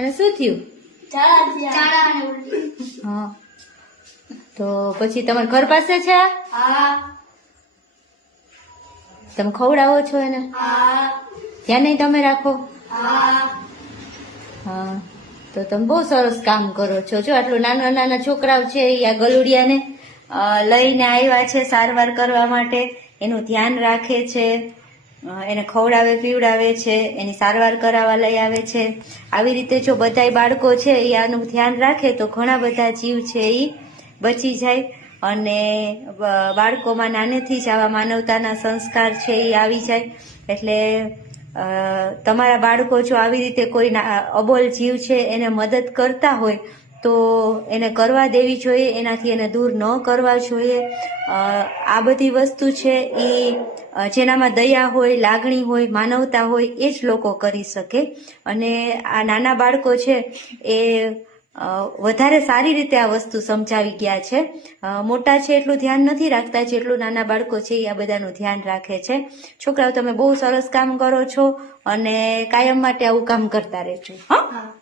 અને શું થયું? હા, તો પછી તમારા ઘર પાસે છે? તમે ખવડાવો છો એને? ત્યાં નહીં તમે રાખો? હા, તો તમે બહુ સરસ કામ કરો છો. જો આટલું નાના નાના છોકરાઓ છે એ આ ગલુડિયાને લઈને આવ્યા છે સારવાર કરવા માટે. એનું ધ્યાન રાખે છે, એને ખવડાવે પીવડાવે છે, એની સારવાર કરાવવા લઈ આવે છે. આવી રીતે જો બધાય બાળકો છે એ આનું ધ્યાન રાખે તો ઘણા બધા જીવ છે એ બચી જાય અને બાળકોમાં નાનેથી જ આવા માનવતાના સંસ્કાર છે એ આવી જાય. એટલે તમારા બાળકો જો આવી રીતે કોઈ અબોલ જીવ છે એને મદદ કરતા હોય તો એને કરવા દેવી જોઈએ, એનાથી એને દૂર ન કરવા જોઈએ. આ બધી વસ્તુ છે એ જેનામાં દયા હોય, લાગણી હોય, માનવતા હોય એ જ લોકો કરી શકે. અને આ નાના બાળકો છે એ વધારે સારી રીતે આ વસ્તુ સમજાવી ગયા છે. મોટા છે એટલું ધ્યાન નથી રાખતા જેટલું નાના બાળકો છે એ આ બધાનું ધ્યાન રાખે છે. છોકરાઓ તમે બહુ સરસ કામ કરો છો અને કાયમ માટે આવું કામ કરતા રહેજો. હા.